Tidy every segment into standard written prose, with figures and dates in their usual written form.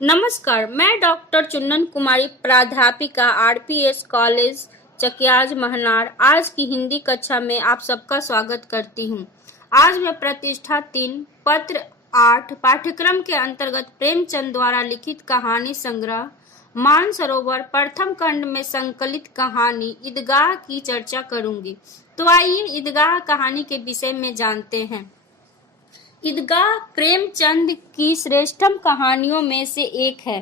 नमस्कार, मैं डॉक्टर चुन्नन कुमारी, प्राध्यापिका आरपीएस कॉलेज चकियाज महनार। आज की हिंदी कक्षा में आप सबका स्वागत करती हूँ। आज मैं प्रतिष्ठा 3 पत्र 8 पाठ्यक्रम के अंतर्गत प्रेमचंद द्वारा लिखित कहानी संग्रह मानसरोवर प्रथम खंड में संकलित कहानी ईदगाह की चर्चा करूंगी। तो आइए ईदगाह कहानी के विषय में जानते हैं। ईदगाह प्रेमचंद की श्रेष्ठतम कहानियों में से एक है।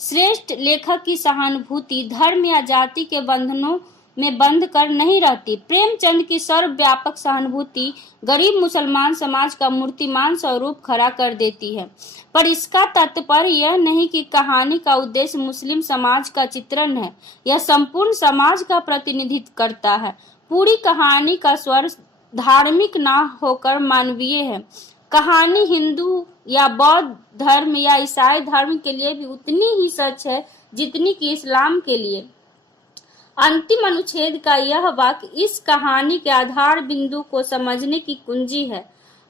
श्रेष्ठ लेखक की सहानुभूति धर्म या जाति के बंधनों में बंध कर नहीं रहती। प्रेमचंद की सर्वव्यापक सहानुभूति गरीब मुसलमान समाज का मूर्तिमान स्वरूप खड़ा कर देती है। पर इसका तात्पर्य यह नहीं कि कहानी का उद्देश्य मुस्लिम समाज का चित्रण है। यह संपूर्ण समाज का प्रतिनिधित्व करता है। पूरी कहानी का स्वर धार्मिक ना होकर मानवीय है। कहानी हिंदू या बौद्ध धर्म या ईसाई धर्म के लिए भी उतनी ही सच है जितनी कि इस्लाम के लिए। अंतिम अनुच्छेद का यह वाक्य इस कहानी के आधार बिंदु को समझने की कुंजी है।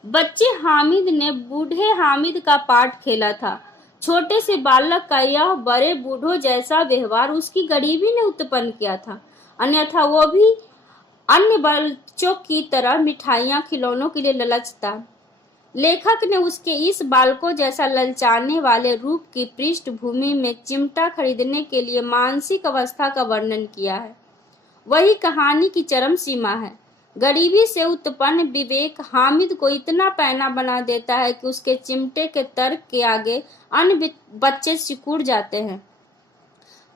बच्चे हामिद ने बूढ़े हामिद का पाठ खेला था। छोटे से बालक का यह बड़े बूढ़ों जैसा व्यवहार उसकी गरीबी ने उत्पन्न किया था, अन्यथा वो भी अन्य बच्चों की तरह मिठाइयां खिलौनों के लिए ललचता। लेखक ने उसके इस बालकों जैसा ललचाने वाले रूप की पृष्ठभूमि में चिमटा खरीदने के लिए मानसिक अवस्था का वर्णन किया है। वही कहानी की चरम सीमा है। गरीबी से उत्पन्न विवेक हामिद को इतना पैना बना देता है कि उसके चिमटे के तर्क के आगे अन्य बच्चे सिकुड़ जाते हैं।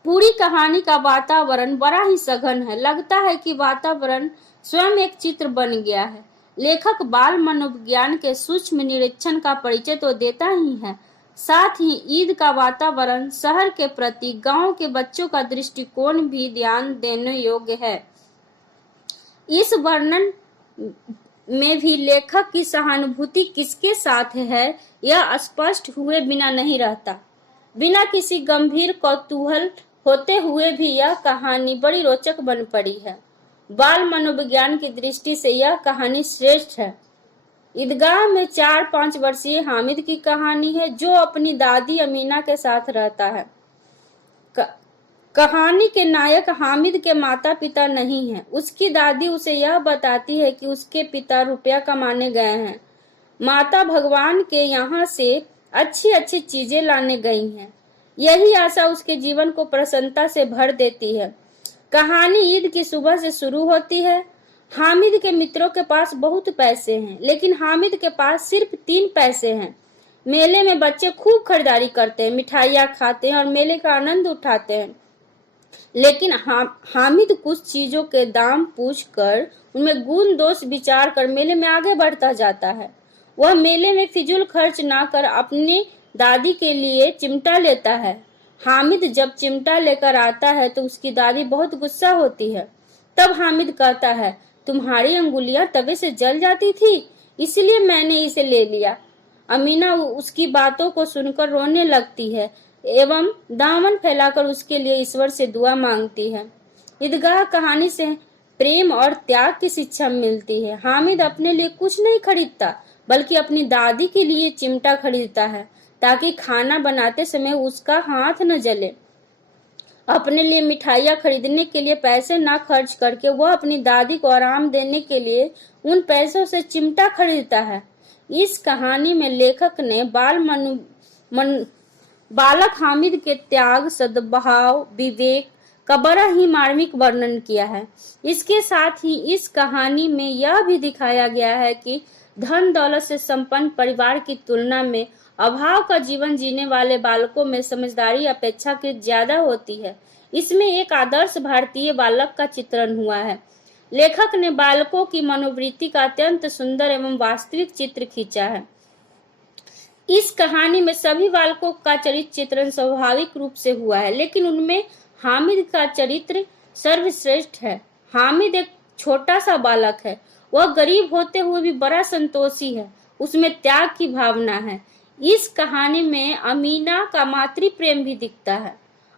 पूरी कहानी का वातावरण बड़ा ही सघन है। लगता है कि वातावरण स्वयं एक चित्र बन गया है। लेखक बाल मनोविज्ञान के सूक्ष्म निरीक्षण का परिचय तो देता ही है, साथ ही ईद का वातावरण, शहर के प्रति गांव के बच्चों का दृष्टिकोण भी ध्यान देने योग्य है। इस वर्णन में भी लेखक की सहानुभूति किसके साथ है यह स्पष्ट हुए बिना नहीं रहता। बिना किसी गंभीर कौतूहल होते हुए भी यह कहानी बड़ी रोचक बन पड़ी है। बाल मनोविज्ञान की दृष्टि से यह कहानी श्रेष्ठ है। ईदगाह में 4-5 वर्षीय हामिद की कहानी है, जो अपनी दादी अमीना के साथ रहता है। कहानी के नायक हामिद के माता पिता नहीं है। उसकी दादी उसे यह बताती है कि उसके पिता रुपया कमाने गए हैं। माता भगवान के यहाँ से अच्छी अच्छी चीजें लाने गई हैं। यही आशा उसके जीवन को प्रसन्नता से भर देती है। कहानी ईद की सुबह से शुरू होती है। हामिद के मित्रों के पास बहुत पैसे हैं, लेकिन हामिद के पास सिर्फ 3 पैसे हैं। मेले में बच्चे खूब खरीदारी करते हैं, मिठाइयाँ खाते हैं और मेले का आनंद उठाते हैं। लेकिन हामिद कुछ चीजों के दाम पूछकर उनमें गुण दोष विचार कर मेले में आगे बढ़ता जाता है। वह मेले में फिजूल खर्च ना कर अपनी दादी के लिए चिमटा लेता है। हामिद जब चिमटा लेकर आता है तो उसकी दादी बहुत गुस्सा होती है। तब हामिद कहता है, तुम्हारी अंगुलियां तवे से जल जाती थी, इसलिए मैंने इसे ले लिया। अमीना उसकी बातों को सुनकर रोने लगती है एवं दामन फैलाकर उसके लिए ईश्वर से दुआ मांगती है। ईदगाह कहानी से प्रेम और त्याग की शिक्षा मिलती है। हामिद अपने लिए कुछ नहीं खरीदता, बल्कि अपनी दादी के लिए चिमटा खरीदता है, ताकि खाना बनाते समय उसका हाथ न जले। अपने लिए मिठाइयाँ खरीदने के लिए पैसे ना खर्च करके वह अपनी दादी को आराम देने के लिए उन पैसों से चिमटा खरीदता है। इस कहानी में लेखक ने बालक हामिद के त्याग, सद्भाव, विवेक का बड़ा ही मार्मिक वर्णन किया है। इसके साथ ही इस कहानी में यह भी दिखाया गया है कि धन दौलत से संपन्न परिवार की तुलना में अभाव का जीवन जीने वाले बालकों में समझदारी अपेक्षाकृत ज्यादा होती है। इसमें एक आदर्श भारतीय बालक का चित्रण हुआ है। लेखक ने बालकों की मनोवृत्ति का अत्यंत सुंदर एवं वास्तविक चित्र खींचा है। इस कहानी में सभी बालकों का चरित्र चित्रण स्वाभाविक रूप से हुआ है, लेकिन उनमें हामिद का चरित्र सर्वश्रेष्ठ है। हामिद एक छोटा सा बालक है। वह गरीब होते हुए भी बड़ा संतोषी है। उसमें त्याग की भावना है। इस कहानी में अमीना का मातृ प्रेम भी दिखता है।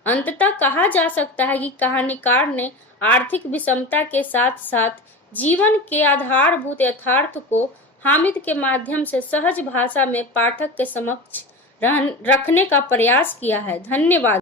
अंततः कहा जा सकता है कि कहानीकार ने आर्थिक विषमता के साथ साथ जीवन के आधारभूत यथार्थ को हामिद के माध्यम से सहज भाषा में पाठक के समक्ष रखने का प्रयास किया है। धन्यवाद।